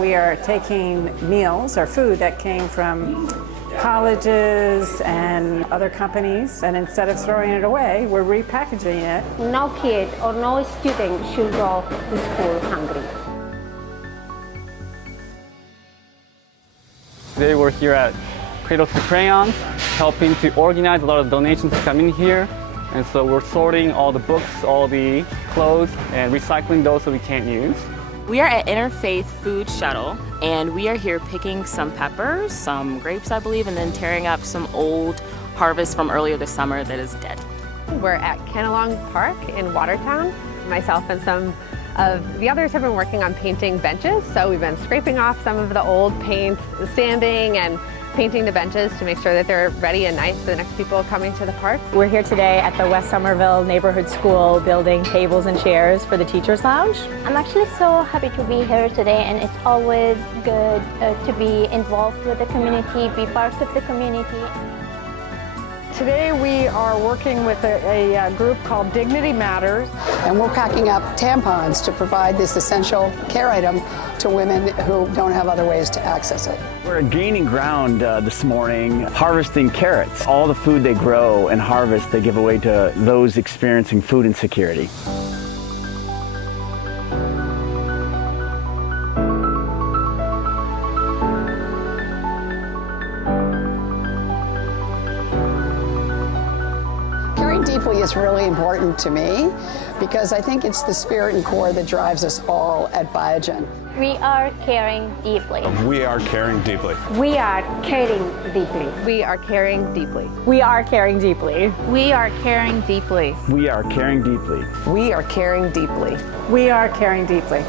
we are taking meals or food that came from colleges and other companies, and instead of throwing it away, we're repackaging it. No kid or no student should go to school hungry. Today we're here at Cradles to Crayons, helping to organize a lot of donations to come in here. And so we're sorting all the books, all the clothes, and recycling those that we can't use. We are at Interfaith Food Shuttle, and we are here picking some peppers, some grapes, I believe, and then tearing up some old harvest from earlier this summer that is dead. We're at Kenalong Park in Watertown. Myself and some of the others have been working on painting benches, so we've been scraping off some of the old paint, sanding, and painting the benches to make sure that they're ready and nice for the next people coming to the park. We're here today at the West Somerville Neighborhood School building tables and chairs for the Teachers Lounge. I'm actually so happy to be here today, and it's always good to be involved with the community, be part of the community. Today we are working with a group called Dignity Matters. And we're packing up tampons to provide this essential care item to women who don't have other ways to access it. We're gaining ground this morning, harvesting carrots. All the food they grow and harvest, they give away to those experiencing food insecurity. Deeply is really important to me because I think it's the spirit and core that drives us all at Biogen. We are caring deeply. We are caring deeply. We are caring deeply. We are caring deeply. We are caring deeply. We are caring deeply. We are caring deeply. We are caring deeply. We are caring deeply.